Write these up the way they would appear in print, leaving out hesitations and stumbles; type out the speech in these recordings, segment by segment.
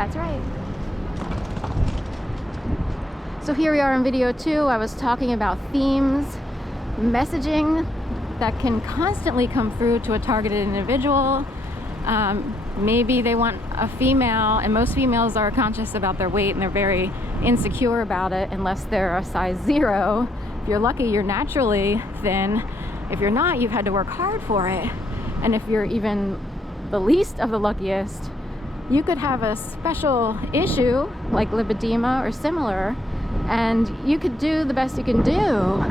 That's right. So here we are in video 2. I was talking about themes, messaging that can constantly come through to a targeted individual. Maybe they want a female, and most females are conscious about their weight and they're very insecure about it unless they're a size 0. If you're lucky, you're naturally thin. If you're not, you've had to work hard for it. And if you're even the least of the luckiest, you could have a special issue like lipedema or similar, and you could do the best you can do,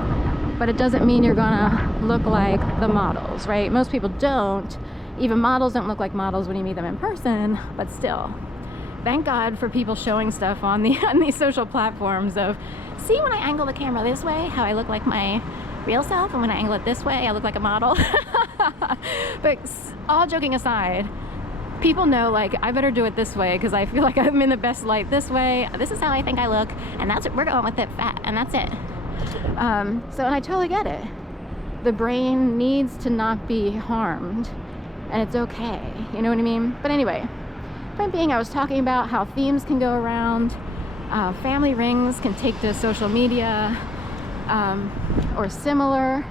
but it doesn't mean you're gonna look like the models, right? Most people don't. Even models don't look like models when you meet them in person, but still. Thank God for people showing stuff on these social platforms of, see when I angle the camera this way, how I look like my real self, and when I angle it this way, I look like a model. But all joking aside, people know, like, I better do it this way because I feel like I'm in the best light this way. This is how I think I look, and that's what we're going with it, fat, and that's it. And I totally get it. The brain needs to not be harmed, and it's okay. You know what I mean? But anyway, point being, I was talking about how themes can go around. Family rings can take to social media or similar,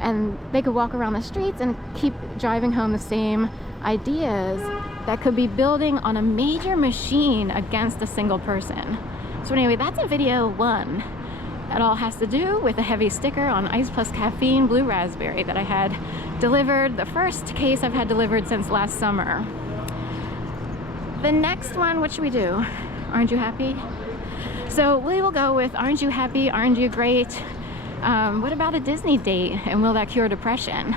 and they could walk around the streets and keep driving home the same ideas that could be building on a major machine against a single person. So anyway, that's in video 1. It all has to do with a heavy sticker on Ice Plus Caffeine Blue Raspberry that I had delivered, the first case I've had delivered since last summer. The next one, what should we do? Aren't you happy? So we will go with aren't you happy, aren't you great? What about a Disney date, and will that cure depression?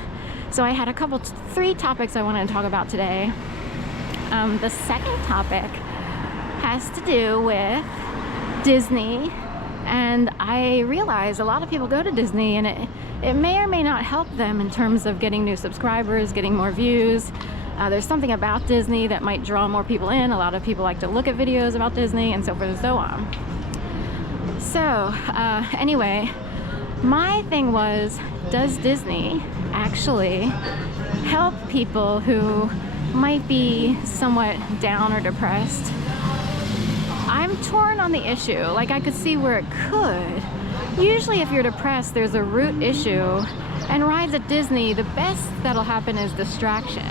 So I had a three topics I wanted to talk about today. The second topic has to do with Disney, and I realize a lot of people go to Disney and it may or may not help them in terms of getting new subscribers, getting more views. There's something about Disney that might draw more people in. A lot of people like to look at videos about Disney and so forth and so on. So anyway, my thing was, does Disney actually help people who might be somewhat down or depressed? I'm torn on the issue. Like, I could see where it could. Usually if you're depressed, there's a root issue, and rides at Disney, the best that'll happen is distraction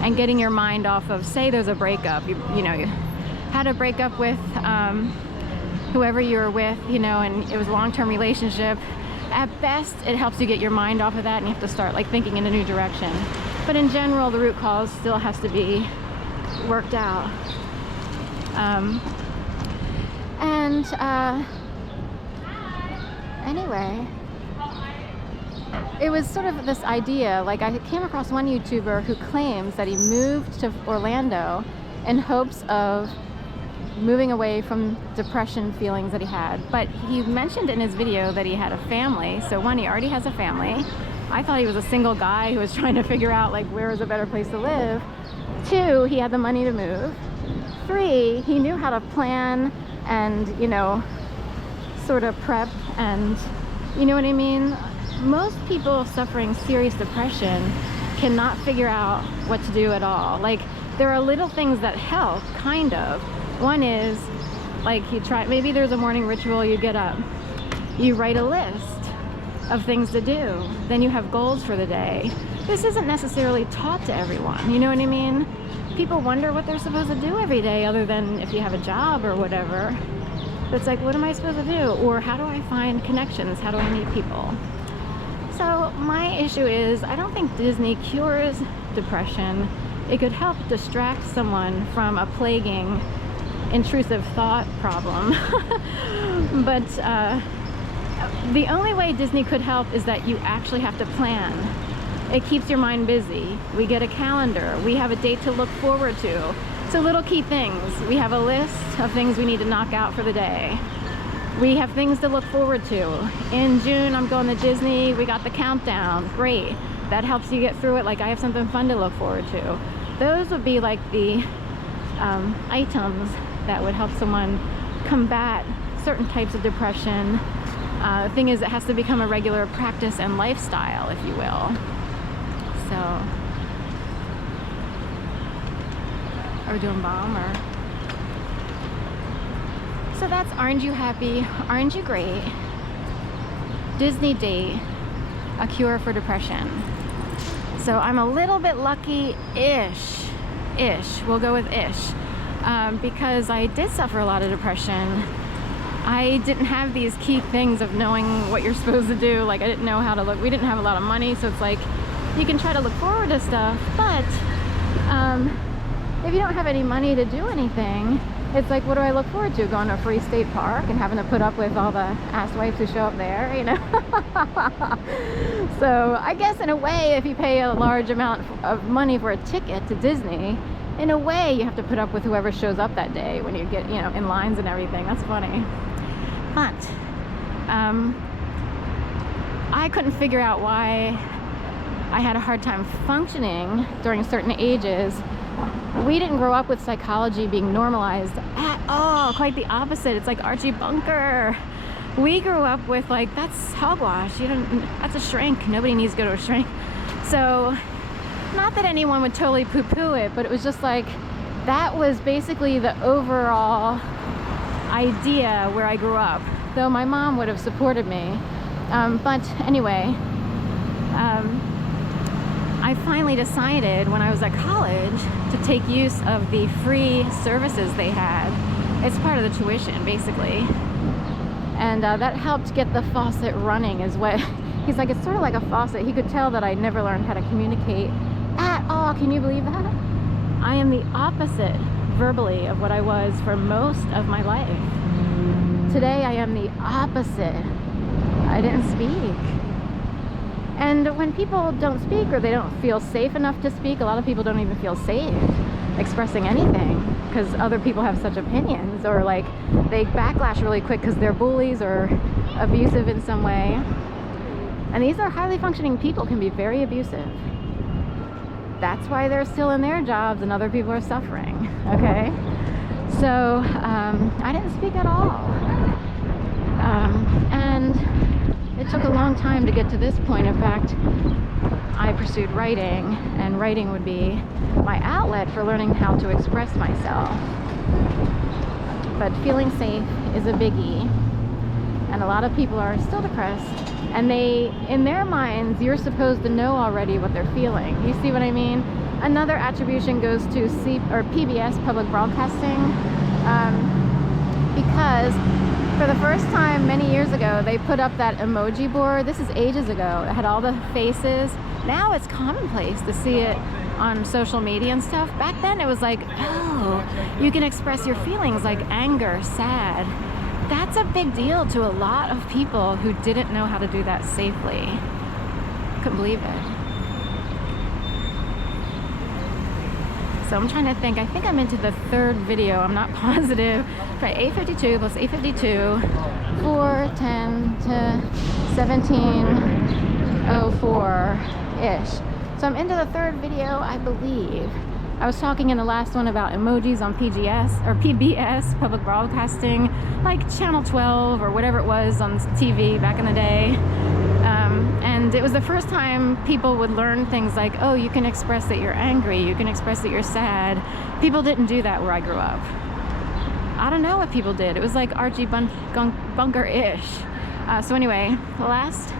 and getting your mind off of, say there's a breakup, you know, you had a breakup with whoever you were with, you know, and it was a long-term relationship. At best, it helps you get your mind off of that, and you have to start like thinking in a new direction. But in general, the root cause still has to be worked out. Anyway, it was sort of this idea, like I came across one YouTuber who claims that he moved to Orlando in hopes of moving away from depression feelings that he had. But he mentioned in his video that he had a family. So one, he already has a family. I thought he was a single guy who was trying to figure out like where is a better place to live. 2, he had the money to move. 3, he knew how to plan and, you know, sort of prep, and you know what I mean? Most people suffering serious depression cannot figure out what to do at all. Like, there are little things that help, kind of. One is, like, you try, maybe there's a morning ritual, you get up, you write a list of things to do, then you have goals for the day. This isn't necessarily taught to everyone, you know what I mean? People wonder what they're supposed to do every day, other than if you have a job or whatever. It's like, what am I supposed to do? Or how do I find connections? How do I meet people? So my issue is, I don't think Disney cures depression. It could help distract someone from a plaguing, intrusive thought problem. But the only way Disney could help is that you actually have to plan. It keeps your mind busy. We get a calendar. We have a date to look forward to. So little key things. We have a list of things we need to knock out for the day. We have things to look forward to. In June, I'm going to Disney. We got the countdown. Great. That helps you get through it. Like, I have something fun to look forward to. Those would be like the items that would help someone combat certain types of depression. The thing is, it has to become a regular practice and lifestyle, if you will. So, are we doing bomb or? So that's Aren't You Happy? Aren't You Great? Disney date, a cure for depression. So I'm a little bit lucky-ish. We'll go with ish. Because I did suffer a lot of depression. I didn't have these key things of knowing what you're supposed to do. Like, I didn't know how to look. We didn't have a lot of money, so it's like you can try to look forward to stuff, but if you don't have any money to do anything, it's like, what do I look forward to? Going to a free state park and having to put up with all the asswipes who show up there, you know? So I guess in a way, if you pay a large amount of money for a ticket to Disney, in a way you have to put up with whoever shows up that day when you get, you know, in lines and everything. That's funny. But I couldn't figure out why I had a hard time functioning during certain ages. We didn't grow up with psychology being normalized at all. Quite the opposite. It's like Archie Bunker. We grew up with, like, that's hogwash. That's a shrink. Nobody needs to go to a shrink. So, not that anyone would totally poo-poo it, but it was just like, that was basically the overall idea where I grew up. Though my mom would have supported me. But anyway, I finally decided when I was at college to take use of the free services they had. It's part of the tuition, basically. And that helped get the faucet running as well. He's like, it's sort of like a faucet. He could tell that I never learned how to communicate at all. Can you believe that? I am the opposite verbally of what I was for most of my life. Today I am the opposite. I didn't speak. And when people don't speak or they don't feel safe enough to speak, a lot of people don't even feel safe expressing anything because other people have such opinions, or like they backlash really quick because they're bullies or abusive in some way. And these are highly functioning people, can be very abusive. That's why they're still in their jobs and other people are suffering, okay? So I didn't speak at all. And it took a long time to get to this point. In fact, I pursued writing, and writing would be my outlet for learning how to express myself. But feeling safe is a biggie, and a lot of people are still depressed, and they, in their minds, you're supposed to know already what they're feeling. You see what I mean? Another attribution goes to PBS, Public Broadcasting, because for the first time many years ago, they put up that emoji board. This is ages ago. It had all the faces. Now it's commonplace to see it on social media and stuff. Back then it was like, oh, you can express your feelings like anger, sad. That's a big deal to a lot of people who didn't know how to do that safely. Couldn't believe it. So I'm trying to think. I think I'm into the third video. I'm not positive. Right, 8:52 plus 8:52, 4:10 to 17:04-ish. So I'm into the third video, I believe. I was talking in the last one about emojis on PBS, Public Broadcasting, like Channel 12 or whatever it was on TV back in the day. And it was the first time people would learn things like, oh, you can express that you're angry, you can express that you're sad. People didn't do that where I grew up. I don't know what people did. It was like Archie Bunker-ish. So anyway, the last